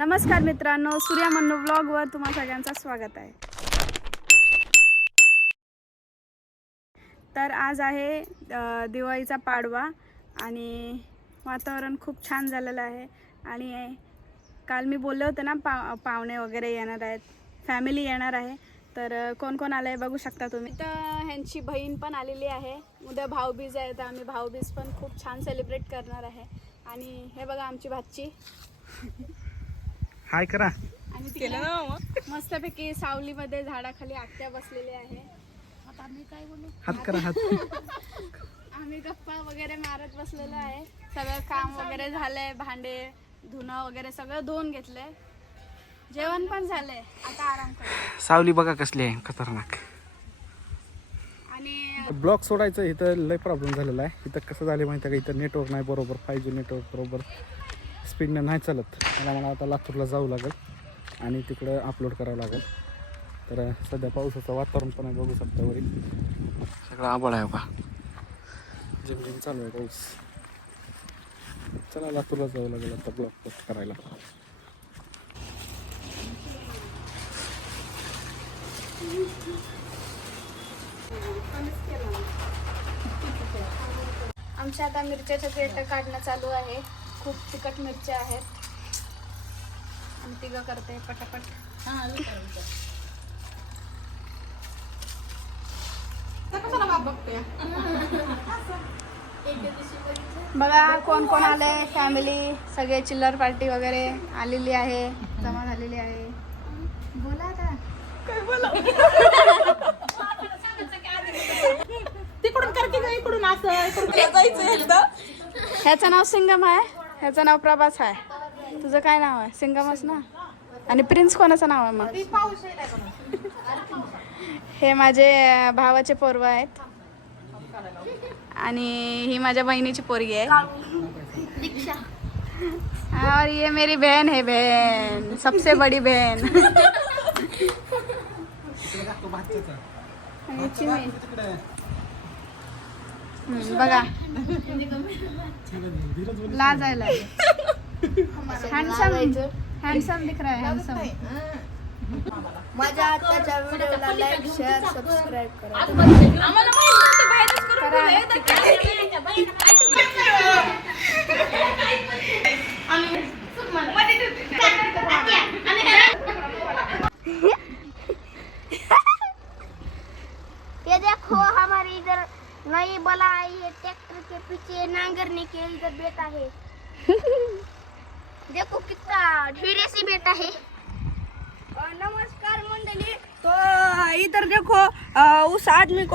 नमस्कार मित्रांनो सूर्या मन्नू ब्लॉगवर तुम्हा सगळ्यांचं स्वागत आहे. तर आज आहे दिवाळीचा पाडवा आणि वातावरण खूप छान झालेलं आहे. आणि काल मी बोलले होते ना पा पाहुणे वगैरे येणार आहेत फॅमिली येणार आहे. तर कोण कोण आलं आहे बघू शकता तुम्ही. तर ह्यांची बहीण पण आलेली आहे. उद्या भाऊबीज आहे तर आम्ही भाऊबीज पण खूप छान सेलिब्रेट करणार आहे. आणि हे बघा आमची भाची. हाय करा. आणि मस्तपैकी सावलीमध्ये झाडाखाली आत्या बसलेली आहे. आता आम्ही काय बोलू? हात करा हात आम्ही गप्पा वगैरे मारत बसलेलो आहे. सगळं काम वगैरे झालंय भांडे धुणं वगैरे सगळं धुवून घेतलंय. जेवण पण झालंय. आता आराम कर. सावली बघा कसली आहे खतरनाक. आणि ब्लॉक सोडायचं इथं लय प्रॉब्लेम झालेला आहे. इथं कसं झालं माहिती आहे का? इथं नेटवर्क नाही बरोबर फाय जी नेटवर्क बरोबर. स्पीडनं नाही चालत. मला मला आता लातूरला जावं लागेल आणि तिकडं अपलोड करावं लागेल. तर सध्या पावसाचं वातावरण पण आहे बघू शकता वरी. सगळं आबळ आहे बा. झिमझिम चालू आहे पाऊस. चला लातूरला जावं लागेल आता ब्लॉक पोस्ट करायला. आमच्या आता मिरच्याचं पेट काढणं चालू आहे. खूप तिखट मिरच्या आहेत. आणि तिघं करते पटापट. बघा कोण कोण आलंय फॅमिली सगळे चिल्लर पार्टी वगैरे आलेली आहे जमा झालेली आहे. बोला आता. तिकडून करते का इकडून असं ह्याचं नाव सिंगम आहे. ह्याचं नाव प्रभास आहे. तुझं काय नाव आहे? सिंगमच ना? आणि प्रिन्स कोणाचं नाव आहे मग? हे माझे भावाचे पोरव आहेत. आणि ही माझ्या बहिणीची पोरगी आहे. और ये मेरी बहन है बहन. सबसे बड़ी बहन. बघा लाजायला हँडसम हँडसम दिख रहा है हँडसम माझ्या आताच्या व्हिडिओला लाईक शेअर सबस्क्राईब करा आम्हाला बाहेरच करा.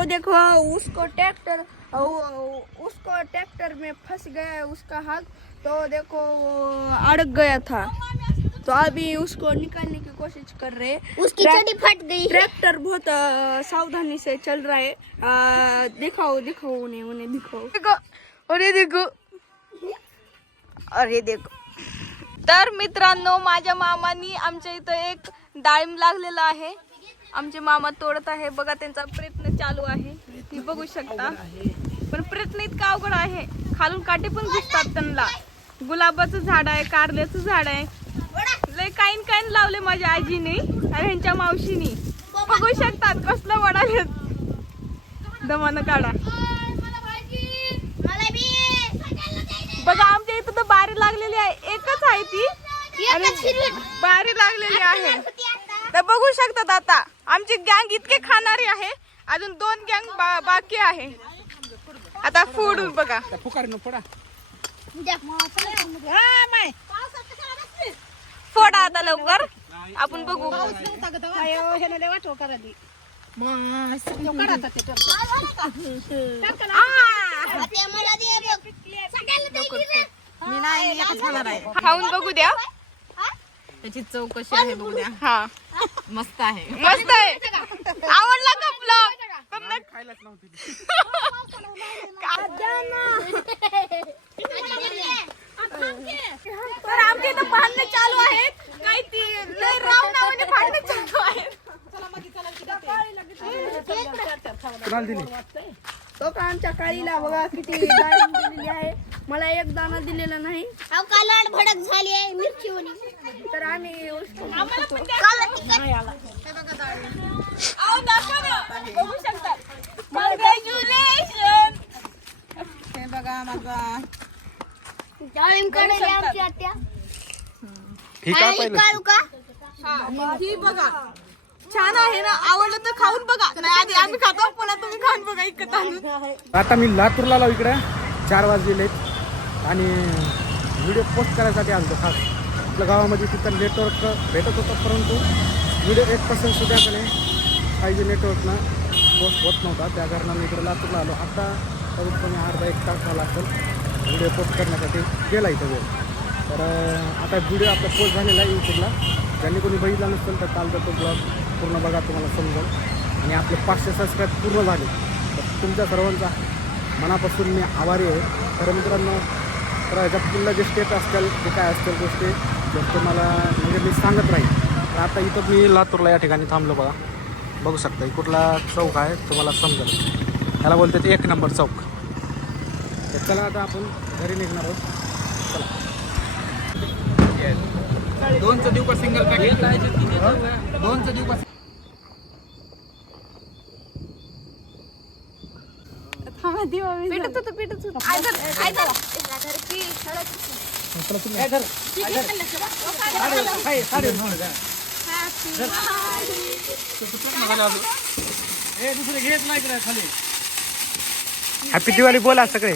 देखो उसको ट्रैक्टर उसको ट्रैक्टर में फंस गया उसका हाथ तो देखो वो अड़क गया था। तो अभी उसको निकालने की कोशिश कर रहे उसकी चड्डी फट गई। ट्रैक्टर बहुत सावधानी से चल रहा है। दिखाओ दिखाओ उन्हें उन्हें दिखाओ। देखो अरे देखो। अरे देखो। तर मित्रांनो माझ्या मामानी आमच्या इथं एक डाळिंब लागलेला आहे. आमचे मामा तोडत आहे. बघा त्यांचा प्रयत्न चालू आहे. ती बघू शकता. पण प्रयत्न इतका अवघड आहे. खालून काटे पण दिसतात त्यांना. गुलाबाचं झाड आहे कारल्याचं झाड आहे. लय काहीन काहीन लावले माझ्या आजीने आणि ह्यांच्या मावशीनी. बघू शकतात कसलं वडाले दमानं काढा. बघा आमच्या इथं तर बारी लागलेली आहे. एकच आहे ती. बारी लागलेली आहे. तर बघू शकतात आता. आमची गँग इतके खाणारी आहे. अजून दोन गँग बाकी आहे. आता फूड बघा. फुकार न पडा. फोडा आता लवकर. आपण बघू. खाऊन बघू द्या. त्याची चव कशी आहे बघू द्या. हा. मस्त आहे. मस्त आहे. आवडला का ब्लॉग खायलाच नव्हती तर आमच्या इथं भांडणं चालू आहेत. काही ती लय राव नावाने भांडणं चालू आहेत. तो का आमच्या काळीला बघा किती दिलेली आहे. मला एक दाना दिलेला नाही. अहो भडक झाली आहे मिरची तर आम्ही अहो, दाखवा ना. बघू शकतात Congratulations. हे बघा माझा डाळिंब आमची आत्या ही हा, ही बघा. छान आहे ना? आवडलं तर खाऊन बघा. नाही आधी आम्ही खातो. पुन्हा तुम्ही खाऊन बघा इकत आणून आता मी लातूरला आलो इकडे. चार वाजलेले आणि व्हिडिओ पोस्ट करायसाठी आलो खास. आपल्या गावामध्ये तिथं नेटवर्क भेटत होतं परंतु व्हिडिओ एक पर्सेंट सुद्धा फाय जी नेटवर्कनं पोस्ट होत नव्हता. त्या कारणाने इकडे लातूरला आलो. आता कमीत कमी अर्धा एक तास झाला असेल व्हिडिओ पोस्ट करण्यासाठी. गेला इथं वेळ. तर आता व्हिडिओ आपला पोस्ट झालेला आहे यूट्यूबला ज्यांनी कोणी बघितला नसेल तर कालचा तो ब्लॉग पूर्ण बघा तुम्हाला समजेल आणि आपले पाचशे सबस्क्राईब पूर्ण झाले. तर तुमच्या सर्वांचा मनापासून मी आभारी आहे. तर मित्रांनो तर ह्याच्यात पुढलं जे स्टेप असतील जे काय असतील गोष्टी जर तुम्हाला म्हणजे मी सांगत राहील तर आता इथं मी लातूरला या ठिकाणी थांबलो बघा. बघू शकता कुठला चौक आहे तुम्हाला समजेल. त्याला बोलतात एक नंबर चौक. तर चला आता आपण घरी निघणार आहोत. दोनचं देऊ का सिंगल पॅकेट दोनचं देऊ का पेटत होतं पेटत होतं आयदर खाली हॅपी दिवाळी बोला सगळे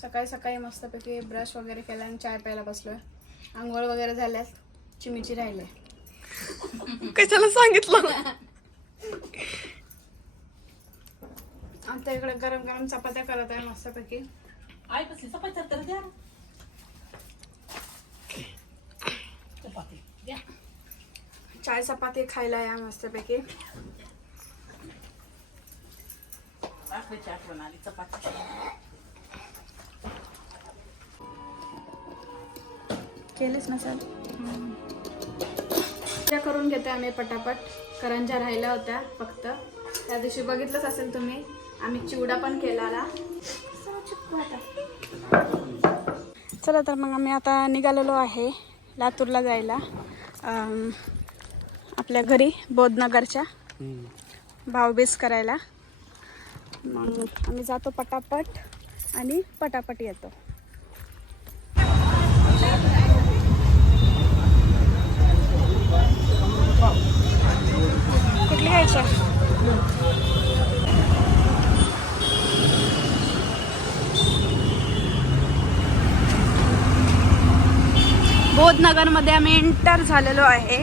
सकाळी सकाळी मस्तपैकी ब्रश वगैरे केला आणि चाय प्यायला बसलोय. आंघोळ वगैरे झाल्यास चिमीची राहिले. कशाला सांगितलं? आमच्या इकडे गरम गरम चपात्या करत आहे मस्तपैकी. चाय चपाती खायला या मस्तपैकी. केलेच ना सर. त्या करून घेते आम्ही पटापट. करंजा राहिल्या होत्या फक्त. त्या दिवशी बघितलंच असेल तुम्ही. आम्ही चिवडा पण केला चला तर मग आम्ही आता निघालेलो आहे लातूरला जायला. आपल्या घरी बौद्धनगरच्या भावबीज करायला. मग आम्ही जातो पटापट आणि पटापट येतो. कुठली घ्यायचं? बोधनगरमध्ये आम्ही एंटर झालेलो आहे.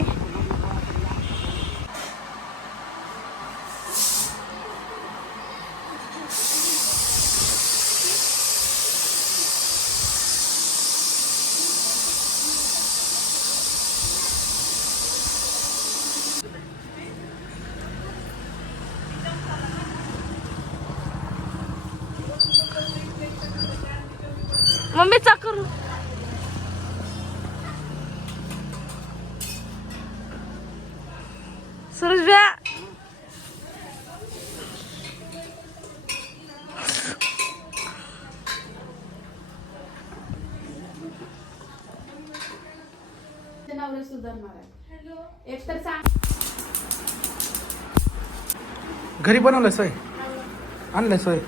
मम्मी चाकर तर सांग. घरी बनवलं सोय. आणलं सोय.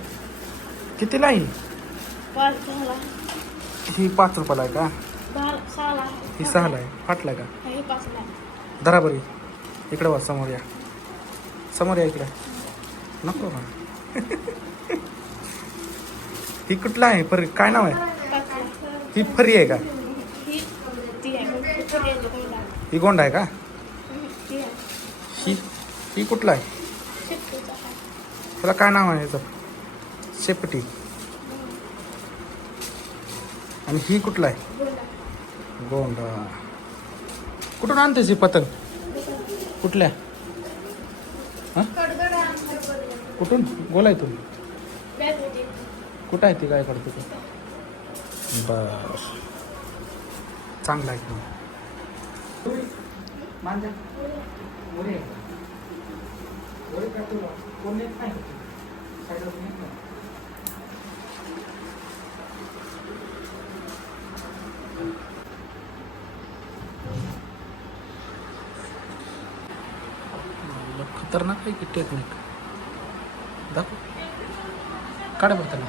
कितीला आहे? ही पाच रुपयाला आहे का? ही सहाला आहे. फाटला आहे का? धरा बरी. इकडे वा समोर या. समोर या इकडे. नको ना ही कुठला आहे? परी काय नाव आहे? ही फरी आहे का? ही गोंड आहे का? ही ही कुठला आहे? त्याला काय नाव आहे याचं? शेपटी. आणि ही कुठला आहे? गोंडा. कुठून आणतेस ही पतंग? कुठल्या? हां? कुठून? बोलाय तुम्ही कुठं आहे ती काय करतो तू? बर. चांगला आहे की मग. मांजा. वर ये. वर ये का तुला? कोण येत नाही? साईडवर येत नाही. लय खतरनाक आहे की टेक्निक? दाखव. काढा बरं त्याला.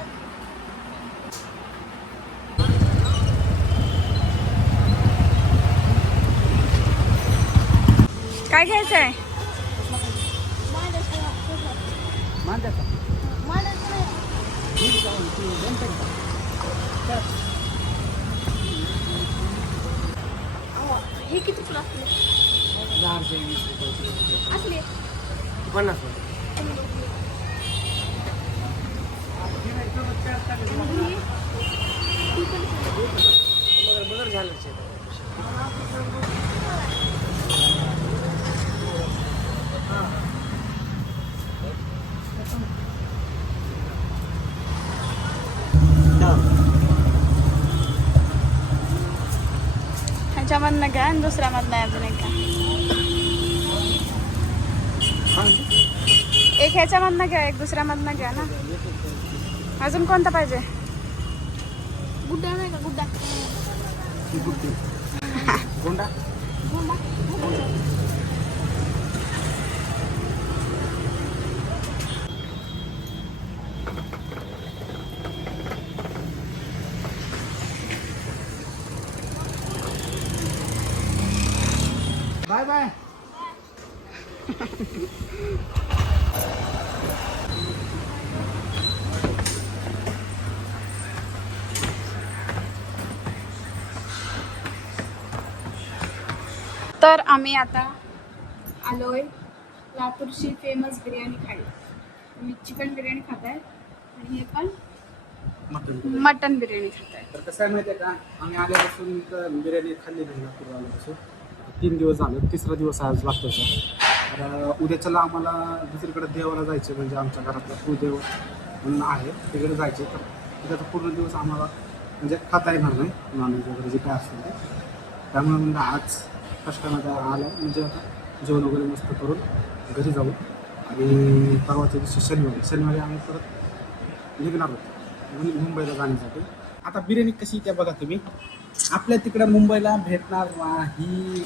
काय घ्यायचं आहे हे किती तुला असले. ह्याच्यामधनं घ्या आणि दुसऱ्यामधनं अजून एक घ्या. एक ह्याच्यामधनं घ्या एक दुसऱ्यामधनं घ्या ना. अजून कोणता पाहिजे? गुड्डा नाही का? गुड्डा. गोंडा बाय बाय तर आम्ही आता आलोय लातूरची फेमस बिर्याणी खायला. मी चिकन बिर्याणी खात आहे आणि हे पण मटन मटन बिर्याणी खात आहे तर कसं आहे माहिती आहे का? आम्ही आल्यापासून तर बिर्याणी खाल्ली नाही नागपूर आल्यापासून. तीन दिवस झाले तिसरा दिवस आज लागतोचा तर उद्याच्याला आम्हाला दुसरीकडे देवाला जायचे म्हणजे आमच्या घरातला कुलदेव म्हणून आहे तिकडे जायचे तर उद्याचा पूर्ण दिवस आम्हाला म्हणजे खाता येणार नाही नॉनव्हेज वगैरे जे काय असेल ते. त्यामुळे म्हणजे आज कष्टानं त्या आलं. म्हणजे आता जेवण वगैरे मस्त करून घरी जाऊ आणि परवाच्या दिवशी शनिवारी शनिवारी आम्ही परत निघणार होतो. मुं- मुंबईला जाण्यासाठी. आता बिर्याणी कशी त्या बघा तुम्ही. आपल्या तिकडे मुंबईला भेटणार ही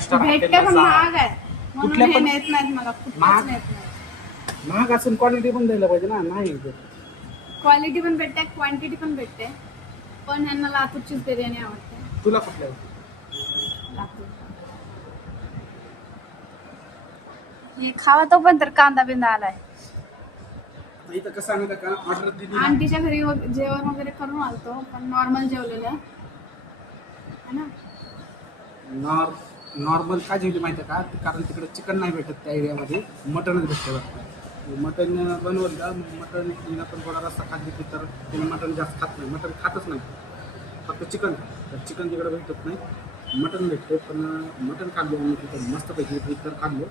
स्टार पण महाग आहे. म्हणून कुठल्या पण- मला. कुठलंच महाग? नाही महाग असून क्वालिटी पण द्यायला पाहिजे ना. नाही. क्वालिटी पण भेटते क्वांटिटी पण भेटते. पण ह्यांना लातूरचीच बिर्याणी आवडते. तुला कुठल्या? हे खावा तो पण तर कांदा बिंदा आलाय. इथं कसं सांगत का ऑर्डर दिली ना, आंटीच्या घरी वग- जेवण वगैरे करून आलतो पण नॉर्मल जेवलेलं. है ना? नॉर नॉर्मल का जेवली माहिती आहे का? ते कारण तिकडे चिकन नाही भेटत त्या एरियामध्ये मटनच भेटतं वाटतं. मटन बनवलं मटन तिनं पण थोडा रस्ता खाल्ली की तर तिने मटन जास्त खात नाही. मटन खातच नाही. फक्त चिकन तर चिकन तिकडे भेटत नाही. मटन भेटते पण मटन खाल्लो आम्ही तिथं मस्तपैकी इतर खाल्लो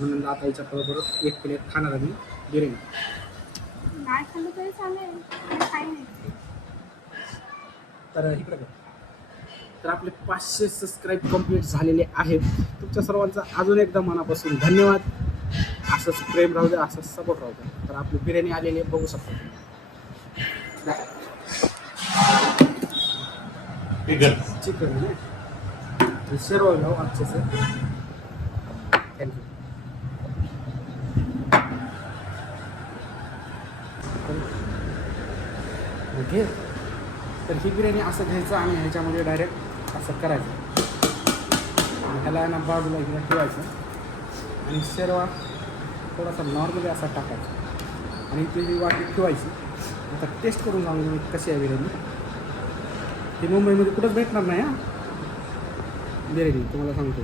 म्हणून आता याच्या बरोबर एक प्लेट खाणार आम्ही बिर्याणी. नाही खाल्लं तरी चालेल पण काही नाही. तर इकडे. तर आपले पाचशे सबस्क्राईब कंप्लीट झालेले आहेत. तुमच्या सर्वांचा अजून एकदा मनापासून धन्यवाद. असंच प्रेम राहू द्या असंच सपोर्ट राहू द्या. तर आपली बिर्याणी आलेली आहे बघू शकता चिकन सर्व घाऊ आजचे सर थँक्यू ओके. तर ही बिर्याणी असं घ्यायचं आणि ह्याच्यामध्ये डायरेक्ट असं करायचं. आणि ह्याला ना बाजूला इकडे ठेवायचं. आणि शेरवा थोडासा नॉर्मली असा टाकायचा. आणि ती जी वाटी ठेवायची आता टेस्ट करून सांगू कशी आहे बिर्याणी. ती मुंबईमध्ये कुठंच भेटणार नाही हां. बिर्याणी तुम्हाला सांगतो.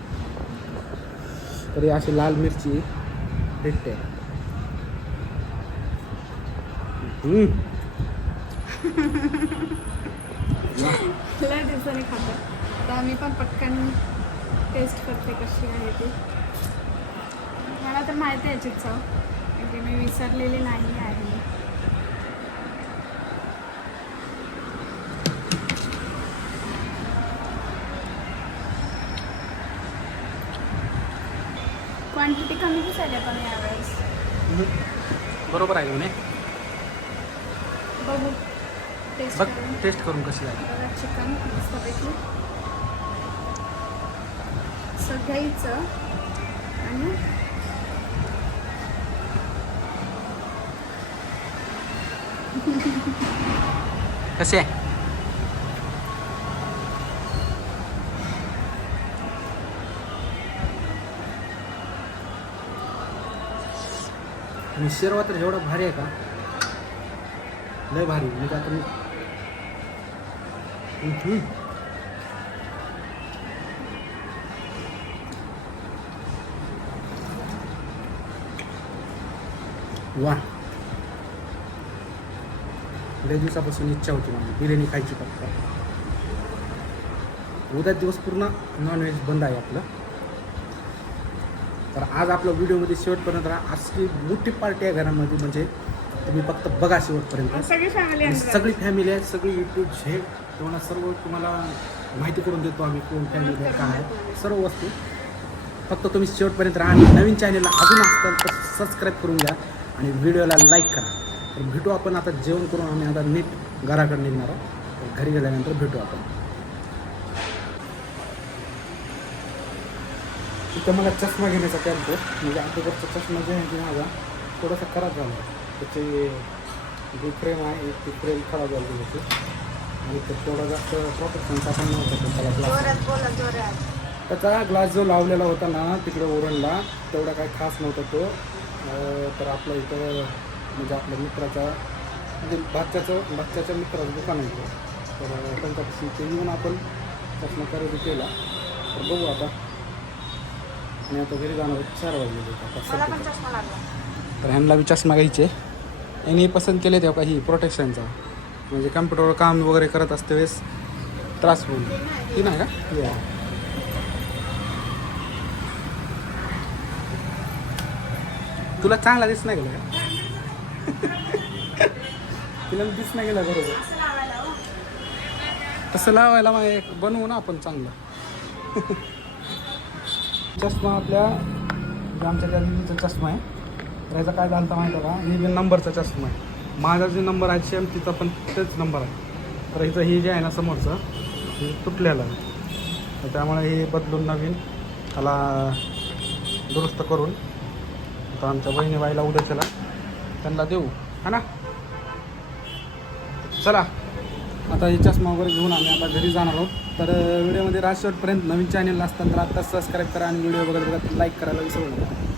तरी अशी लाल मिरची भेटते. लय दिवसांनी खातो. तर मी पण पटकन टेस्ट करते कशी आहे ती. मला तर माहिती आहे याची चव म्हणजे मी विसरलेली नाही आहे क्वांटिटी कमी दिसायली पण यावेळेस. बरोबर आहे म्हणे. बघू. टेस्ट बघ करून. टेस्ट करून कशी झाली. बघा चिकन मस्तपैकी. सगळीचं आणि कसे? आहे आणि शेरवा तर जेवढा भारी आहे का? लय भारी. मी का मी वा. लय दिवसापासून इच्छा होती मला. बिर्याणी खायची फक्त. उद्या दिवस पूर्ण नॉनव्हेज बंद आहे आपलं. तर आज आपल्या व्हिडिओमध्ये शेवटपर्यंत राहा. असली मोठी पार्टी आहे घरामध्ये म्हणजे तुम्ही फक्त बघा शेवटपर्यंत. सगळी फॅमिली सगळी फॅमिली आहे सगळी यूट्यूब झेड तुम्हाला सर्व तुम्हाला माहिती करून देतो आम्ही कोण फॅमिली आहे काय. आहे सर्व वस्तू. फक्त तुम्ही शेवटपर्यंत राहा आणि नवीन चॅनलला अजून असताल तर सबस्क्राईब करून घ्या आणि व्हिडिओला लाईक करा. तर भेटू आपण आता जेवण करून आम्ही आता नीट घराकडे निघणार आहोत. घरी गेल्यानंतर भेटू आपण. तिथं मला चष्मा घेण्याचा कॅम्प म्हणजे अगोदरचा चष्मा जे आहे की माझा थोडासा खराब झाला. त्याचे जी फ्रेम आहे ती फ्रेम खराब झाली होती आणि तो थोडा जास्त प्रोटेक्शनचा पण नव्हता त्याला ग्लास त्याचा ग्लास जो लावलेला होता ना तिकडे ओरणला तेवढा काही खास नव्हता तो. तर आपलं इथं म्हणजे आपल्या मित्राचा म्हणजे भाच्याचं भाच्याच्या मित्राचं दुकान आहे. तर अं, त्यांच्यापाशी ते येऊन आपण चष्मा खरेदी केला. तर बघू आता. आणि आता घरी जाणार आहोत. चार वाजले तर ह्यांना बी चष्मा घ्यायचे. यांनी पसंत केले तेव्हा काही प्रोटेक्शनचा म्हणजे कम्प्युटरवर काम वगैरे करत असते वेळेस त्रास होईल ती नाही का? हे. तुला चांगला दिस नाही गेला का? तिला दिस नाही गेला बरोबर. तसं लावायला मग बनवू ना आपण चांगलं. चष्मा आपल्या जे आमच्या त्या दिदीचा चष्मा आहे. तर याचा काय झालं माहीत माहिती आहे का? ही नंबरचा चष्मा आहे. माझा जे नंबर आहे सेम तिचा पण तेच नंबर आहे. तर हिचं ही जे आहे ना समोरचं हे तुटलेलं आहे. तर त्यामुळे हे बदलून नवीन त्याला दुरुस्त करून आता आमच्या बहिणीबाईला उद्याच्याला त्यांना देऊ. है ना? चला. आता हे चष्मा वगैरे घेऊन आम्ही आता घरी जाणार आहोत. तर व्हिडिओमध्ये राज शेवटपर्यंत नवीन चॅनल असताना तर आता सबस्क्राईब करा आणि व्हिडिओ वगैरे बघा लाईक करायला विसरू नका.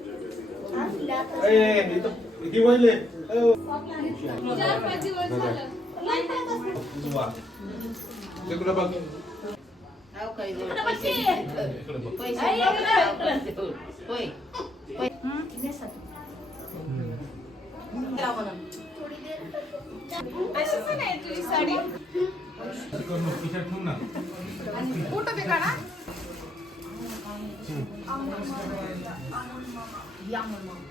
तिकडे बघ तुझी साडी ना कुठं ते काढा या म्हणून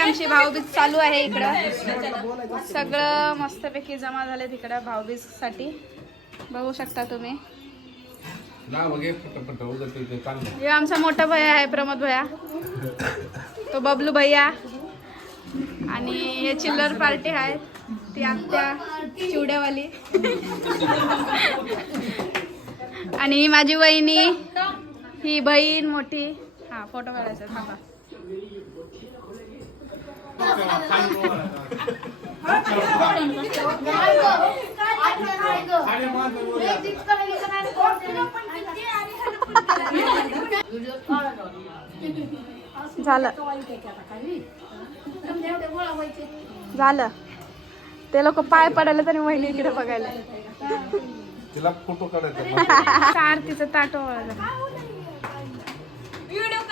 आमची भाऊबीज चालू आहे इकडं. सगळं मस्तपैकी जमा झाले तिकडं भाऊबीजसाठी बघू शकता तुम्ही. हे आमचा मोठा भैया आहे प्रमोद भैया. तो बबलू भैया आणि हे चिल्लर पार्टी आहे. ती आत्या चिवड्यावाली. आणि ही माझी वहिनी ही बहीण मोठी. हा फोटो काढायचा थांबा. झालं. झालं. ते लोक पाय पडायला तरी वहिनी इकडे बघायला. तिला फोटो काढायचा आरतीचं ताट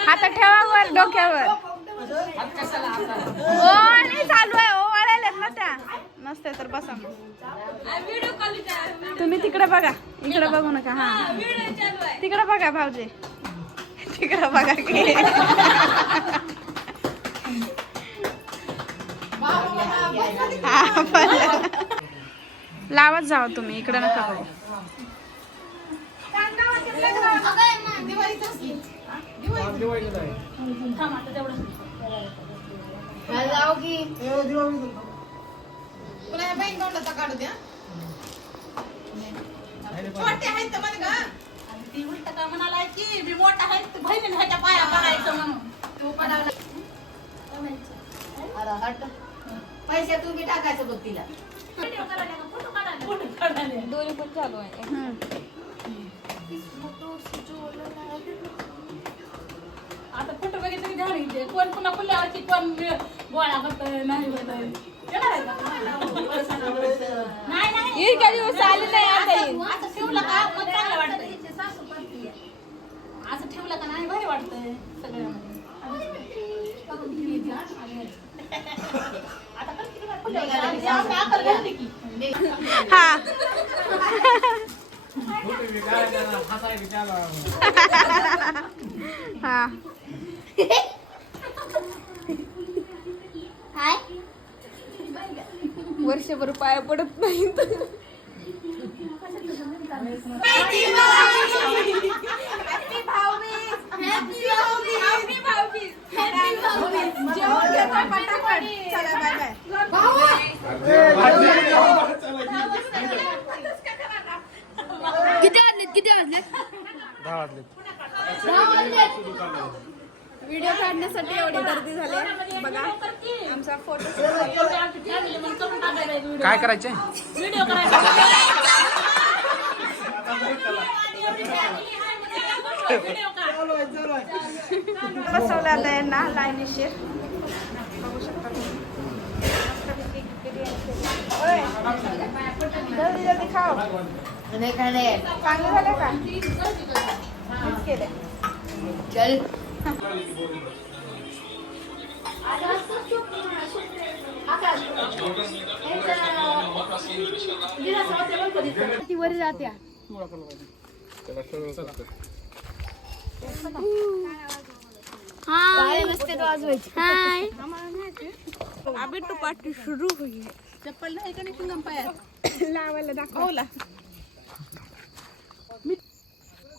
हात ठेवा वर डोक्यावर. ओ नाही चालू आहे. ओ वाढायला ना त्या. नसते तर बसा मग. तुम्ही तिकडे बघा. इकडे बघू नका हा. तिकडे बघा भाऊजी. तिकडे बघा की. लावत जावा तुम्ही इकडे नका बघू तुला बहीण काढू द्या. छोटे आहेत ती उलट का म्हणाला की मी मोठा आहे तू बहिणीने ह्याच्या पाया पडायचं म्हणून. तू पडावला. पैसे तू बी टाकायचं बघ तिला. दोन्ही पण चालू आहे. आता फोटो बघितलं की. कोण पुन्हा पुण्यावरची कोण गोळा होतोय नाही होतोय. येणार आहे का? नाही नाही. इतक्या दिवस आले नाही आता ठेवलं का? मग चांगलं वाटतंय. का नाही? भारी वाटतंय सगळ्यामध्ये. हा. हा. वर्षभर पाया पडत नाही दहा वाजले व्हिडिओ काढण्यासाठी एवढी गर्दी झाली बघा आमचा फोटो काय करायचे व्हिडिओ करायचा. बसवलं आता यांना लाईनीशीर बघू शकता जल्दी जल्दी खाओ. चांगले झाले का? बिट्टू पार्टी सुरू चप्पल नाही. का शिंगम पायात लावायला दाखवला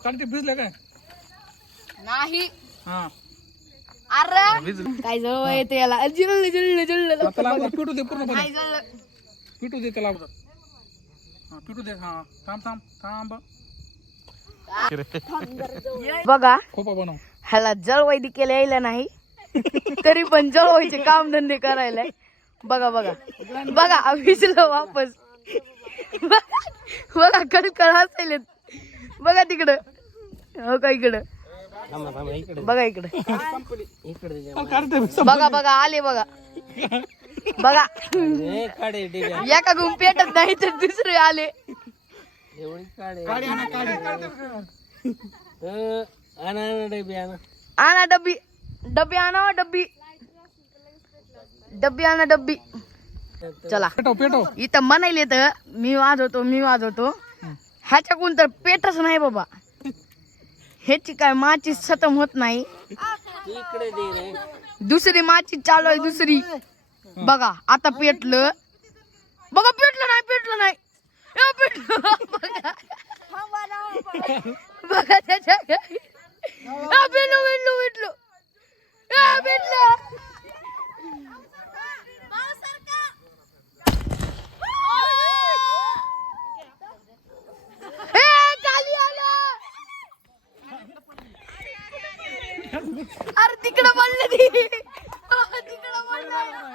कारण ते भिजलं काय नाही हा अरे काय जवळ येते याला जिरल त्याला अगोदर पिटू दे. पूर्ण झालं पिटू दे त्याला हा पिटू दे हा थांब थांब थांब. बघा. खोपा बनव. ह्याला जळवैद्य यायला नाही. तरी पण जळवायचे काम धंदे करायला. बघा बघा. बघा भिजलं वापस. बघा कडकड हसायले बघा तिकडं. हो का इकडं? बघा इकडं. बघा बघा आले बघा. बघा. एका गुम पेटत नाही तर दुसरे आले. आणा डब्बी डब्बी आणा हो, डब्बी डब्बी आणा डब्बी चला. पेटव इथं म्हणायले तर मी वाजवतो मी वाजवतो. ह्याच्याकडून तर पेटच नाही बाबा. ह्याची काय माची खतम होत नाही. दुसरी माची चालू आहे दुसरी. बघा आता पेटलं. बघा पेटलं नाही पेटलं नाही. ए, पेटलं. बघा. बघा त्याच्या आ, पेटलं पेटलं पेटलं. आ, पेटलं. ए, खाली आलं. अरे तिकडं पडलं ती. तिकडं पडलं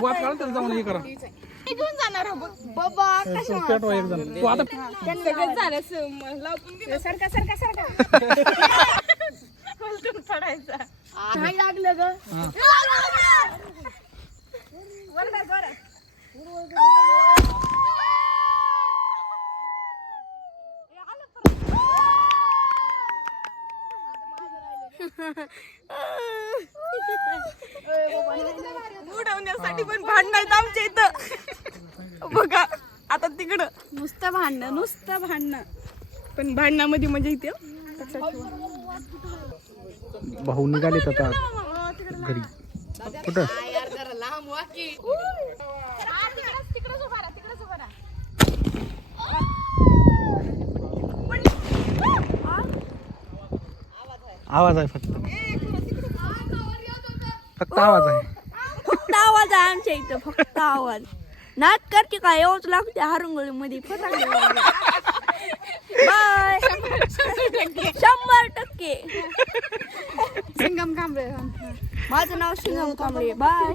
वाट काढ त्याला जाऊन हे करा. घेऊन जाणार आहोत. बाबा पेटवा एक जण. तू आता सगळं झालं स- लावून दिलं. सरका सरका सरका उलटून पडायचा. नाही लागलं ग. उडवण्यासाठी पण भांडण आहेत आमच्या इथं. बघा आता तिकडं. नुसतं भांडणं नुसतं भांडणं. पण भांडणामध्ये मजा येते हो. भाऊ निघालेत आता घरी. कुठं? आवाज आहे फक्त. फक्त आवाज आहे. फक्त आवाज आहे आमच्या इथं फक्त आवाज. नाच करते का एवढंच लागते हरंगोळी मध्ये बाय. शंभर टक्के. सिंगम कांबळे. माझं नाव शिंगम कांबळे. बाय.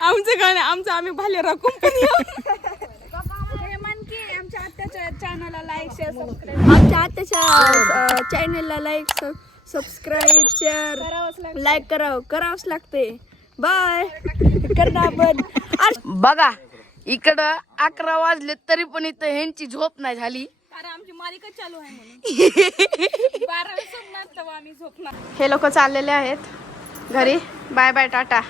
आमचं गाणं आमचं आम्ही भालेराव कंपनी आमच्या आत्याच्या चॅनलला लाईक शेअर सबस्क्राईब आमच्या आताच्या चॅनलला लाईक सबस्क्राईब शेअर लाईक करावं. करावंच लागते बाय करता आपण. बघा इकडं अकरा वाजले तरी पण इथं ह्यांची झोप नाही झाली. कारण आमची मालिका चालू आहे म्हणून. बारावी झोपणार तेव्हा आम्ही झोपणार. हे लोक चाललेले आहेत. घरी. Bye bye tata.